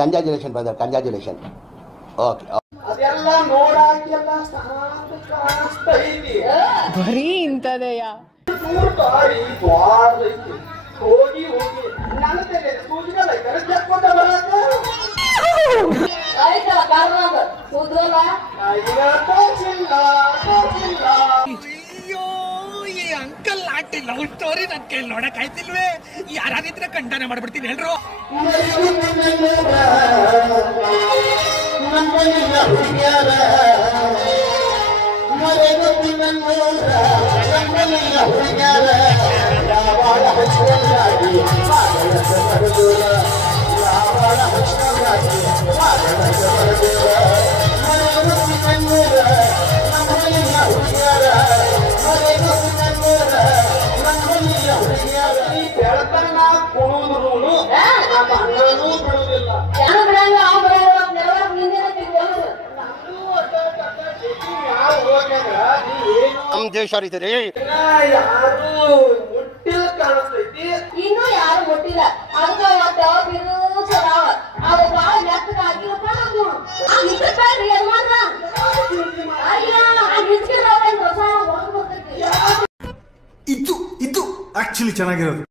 Congratulation brother, congratulation. Okay. ಅದೆಲ್ಲ ನೋಡಾಕೆಲ್ಲ ಸಾಕು ಕಾಣಿಸ್ತೈತಿ. ಬರೀ ಇಂಥದೆಯ ಗಾಡಿ ದ್ವಾರೈತಿ. ಹೋಗಿ ಹೋಗಿ ನನ್ನ ತಲೆ ಸೂಜಿಗಲ್ಲ ಚೆಕ್ಕೊಂಡ ಬರಕ ಆಯ್ತಲ್ಲ ಕಾರಣ ಕೂದಲ ಈಗ ತೋಚಿಲ್ಲ. ಅಯ್ಯೋ ಈ ಅಂಕಲ್ ಆಂಟಿ ಲವ್ ಸ್ಟೋರಿ ನನ್ ಕೈಲಿ ನೋಡಕ್ ಆಯ್ತಿಲ್ವೇ? ಯಾರಿದ್ರೆ ಖಂಡನೆ ಮಾಡ್ಬಿಡ್ತೀನಿ ಹೇಳ್ರು. ಬೆಳತನ ಕುಣುದ್ರು ನಮ್ಮ ಅಣ್ಣನೂ ಬಿಡುವುದಿಲ್ಲ. ಯಾರು ಬಿಡಂಗ ಅವ್ನು ಬಿಡಂಗ ನೆರವಾಗ ನಿಂದಿನ ತಿಳ್ಕೊಳ್ಳೋದು. ನಮ್ಮ ದೇಶ ರೀತಿ ಯಾರು ಮುಟ್ಟಿದ ಕಾಣಿಸ್ತೈತಿ. ಇನ್ನೂ ಯಾರು ಮುಟ್ಟಿಲ್ಲ. ಅದಕ್ಕ ಬಿರುಸದಾವ ಅವು ಬಾಳ ಮೆತ್ತಗ ಆಗಿರಪ್ಪ. ಆ ನಿಂತಿರ್ತಾರ್ರಿ ಯಜಮಾನ್ರ. ಅಯ್ಯ ಆ ನಿಂತ್ಕಿರ್ತಾವ ಹೊಸ ಹೊರಗೆ ಬರ್ತೈತಿ. ಇದು ಆಕ್ಚುಲಿ ಚೆನ್ನಾಗಿರೋದು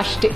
ಅಷ್ಟೇ.